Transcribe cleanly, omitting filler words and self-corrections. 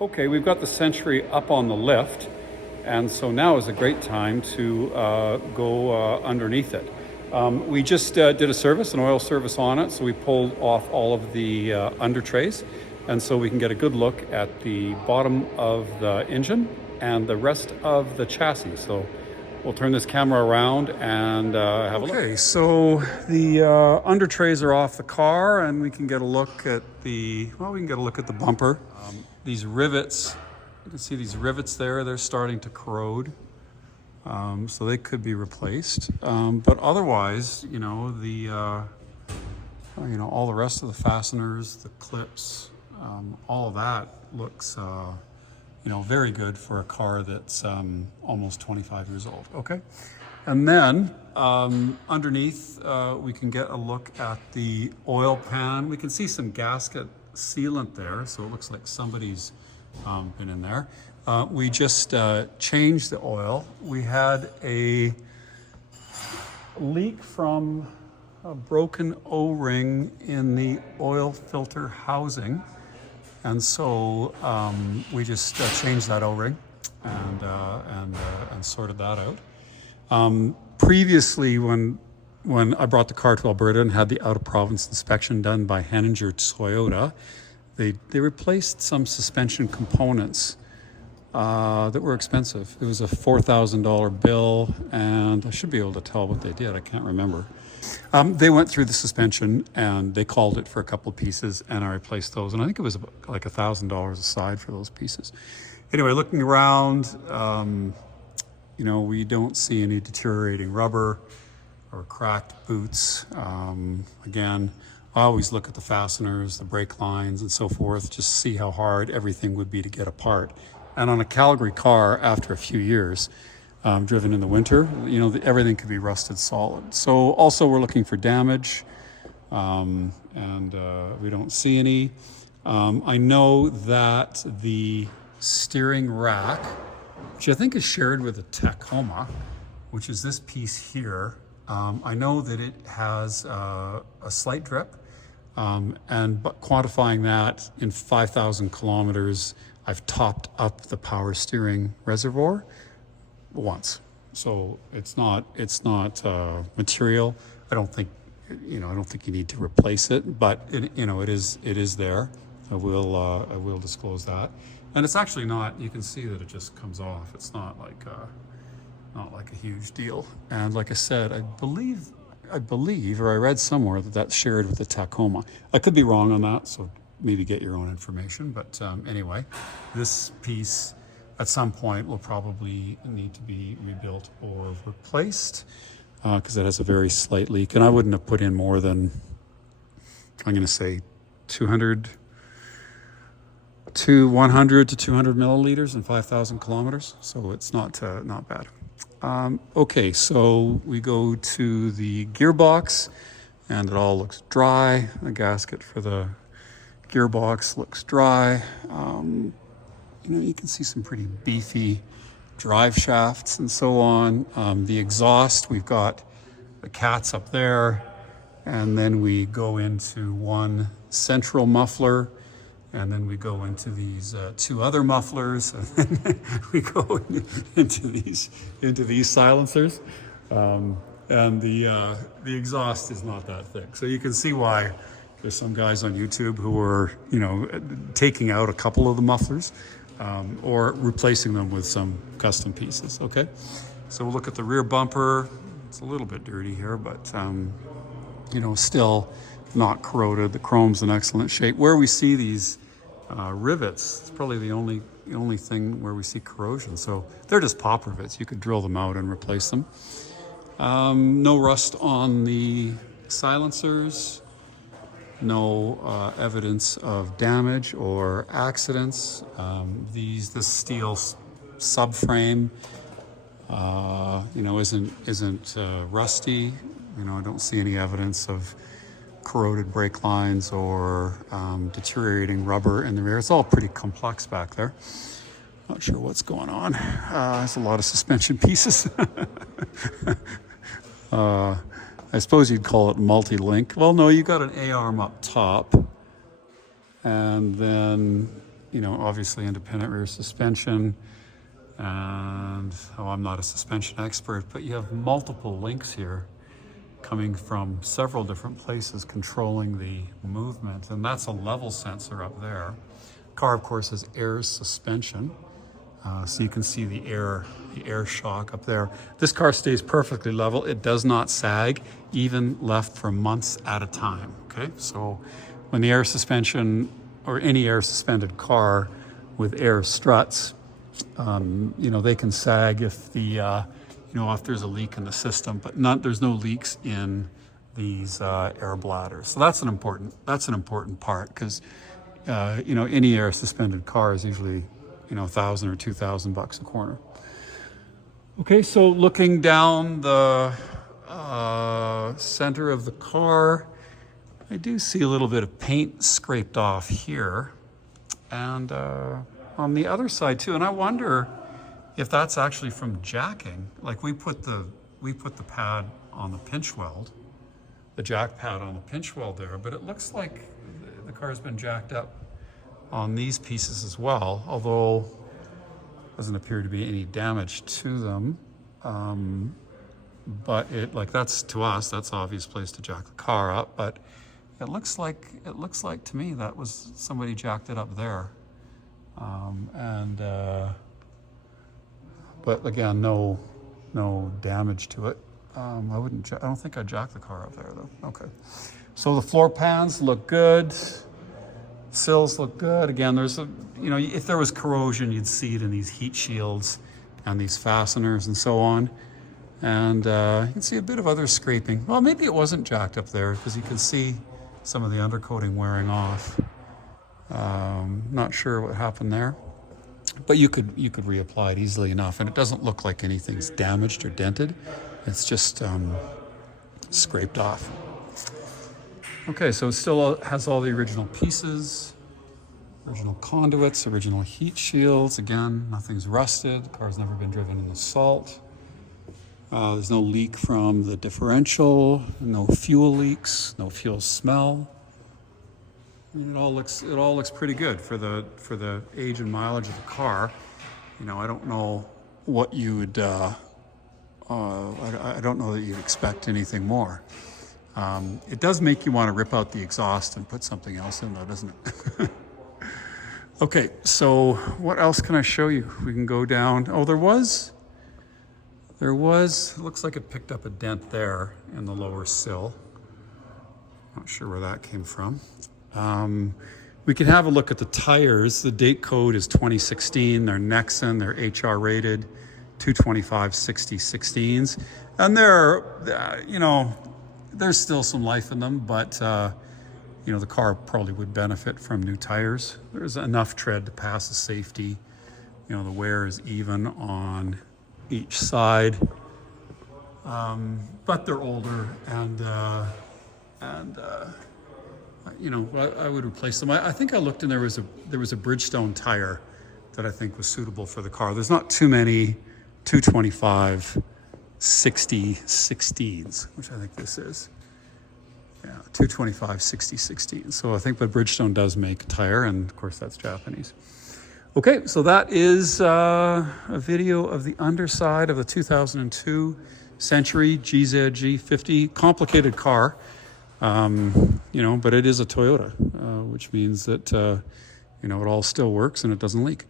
Okay, we've got the Century up on the lift, and so now is a great time to go underneath it. We just did a service, an oil service on it, so we pulled off all of the under trays, and so we can get a good look at the bottom of the engine and the rest of the chassis. So we'll turn this camera around and have a look. Okay, so the under trays are off the car, and we can get a look at the bumper. These rivets, you can see these rivets there, they're starting to corrode. So they could be replaced. But otherwise, all the rest of the fasteners, the clips, all of that looks, very good for a car that's almost 25 years old. Okay. And then underneath, we can get a look at the oil pan. We can see some gasket sealant there, so it looks like somebody's been in there. We just changed the oil. We had a leak from a broken O-ring in the oil filter housing, and so we just changed that O-ring and sorted that out. Previously, when I brought the car to Alberta and had the out-of-province inspection done by Henninger Toyota, they replaced some suspension components that were expensive. It was a $4,000 bill, and I should be able to tell what they did. I can't remember. They went through the suspension and they called it for a couple of pieces, and I replaced those. And I think it was like $1,000 aside for those pieces. Anyway, looking around, we don't see any deteriorating rubber or cracked boots. Again, I always look at the fasteners, the brake lines, and so forth, just see how hard everything would be to get apart. And on a Calgary car, after a few years, driven in the winter, everything could be rusted solid. So also we're looking for damage, and we don't see any. I know that the steering rack, which I think is shared with a Tacoma, which is this piece here, I know that it has a slight drip, but quantifying that in 5,000 kilometers, I've topped up the power steering reservoir once. So it's not material. I don't think you need to replace it, but it is there. I will disclose that. And it's actually not, you can see that it just comes off. It's not like a huge deal. And like I said, I believe, or I read somewhere that that's shared with the Tacoma. I could be wrong on that, so maybe get your own information. But anyway, this piece at some point will probably need to be rebuilt or replaced because it has a very slight leak. And I wouldn't have put in more than, I'm going to say 100 to 200 milliliters in 5,000 kilometers. So it's not bad. Okay, so we go to the gearbox and it all looks dry. The gasket for the gearbox looks dry. You can see some pretty beefy drive shafts and so on. The exhaust, we've got the cats up there, and then we go into one central muffler, and then we go into these two other mufflers, and then we go into these silencers, and the exhaust is not that thick. So you can see why there's some guys on YouTube who are taking out a couple of the mufflers or replacing them with some custom pieces. Okay, so we'll look at the rear bumper. It's a little bit dirty here, but still not corroded. The chrome's in excellent shape. Where we see these rivets, it's probably the only thing where we see corrosion. So they're just pop rivets. You could drill them out and replace them. No rust on the silencers. No evidence of damage or accidents. This steel subframe, isn't rusty. I don't see any evidence of corroded brake lines or deteriorating rubber in the rear. It's all pretty complex back there. Not sure what's going on. There's a lot of suspension pieces. I suppose you'd call it multi-link. Well, no, you got an A-arm up top, and then you know, obviously independent rear suspension. And, I'm not a suspension expert, but you have multiple links here coming from several different places controlling the movement. And that's a level sensor up there. Car, of course, has air suspension. So you can see the air shock up there. This car stays perfectly level. It does not sag, even left for months at a time, okay? So when the air suspension, or any air suspended car with air struts, you know, they can sag if the, you know, if there's a leak in the system, but there's no leaks in these air bladders. So that's an important part, because, you know, any air suspended car is usually, you know, $1,000 or $2,000 a corner. Okay, so looking down the center of the car, I do see a little bit of paint scraped off here, and on the other side too. And I wonder if that's actually from jacking. Like we put the pad on the pinch weld, the jack pad on the pinch weld there, but it looks like the car's been jacked up on these pieces as well, although doesn't appear to be any damage to them. But that's, to us, that's an obvious place to jack the car up, but it looks like to me that was somebody jacked it up there. But again, no damage to it. I don't think I'd jack the car up there though. Okay. So the floor pans look good. Sills look good. Again, there's you know, if there was corrosion, you'd see it in these heat shields and these fasteners and so on. And you can see a bit of other scraping. Well, maybe it wasn't jacked up there, because you can see some of the undercoating wearing off. Not sure what happened there, but you could reapply it easily enough, and it doesn't look like anything's damaged or dented. It's just scraped off. Okay, so it still has all the original pieces, original conduits, original heat shields. Again, nothing's rusted. The car's never been driven in the salt. There's no leak from the differential, no fuel leaks, no fuel smell. And it all looks pretty good for the age and mileage of the car. You know, I don't know what you would. I don't know that you'd expect anything more. It does make you want to rip out the exhaust and put something else in, though, doesn't it? Okay, so what else can I show you? We can go down. Oh, there was. It looks like it picked up a dent there in the lower sill. Not sure where that came from. We can have a look at the tires. The date code is 2016. They're Nexen. They're HR rated, 225/60/16s, and they're, you know, there's still some life in them, but you know, the car probably would benefit from new tires. There's enough tread to pass the safety. You know, the wear is even on each side, but they're older, and you know, I would replace them. I think I looked, and there was a Bridgestone tire that I think was suitable for the car. There's not too many 225/60/16s, which I think this is. Yeah, 225/60/16. So I think, but Bridgestone does make a tire, and of course that's Japanese. Okay, so that is a video of the underside of the 2002 Century GZG50. Complicated car, you know, but it is a Toyota, which means that, you know, it all still works and it doesn't leak.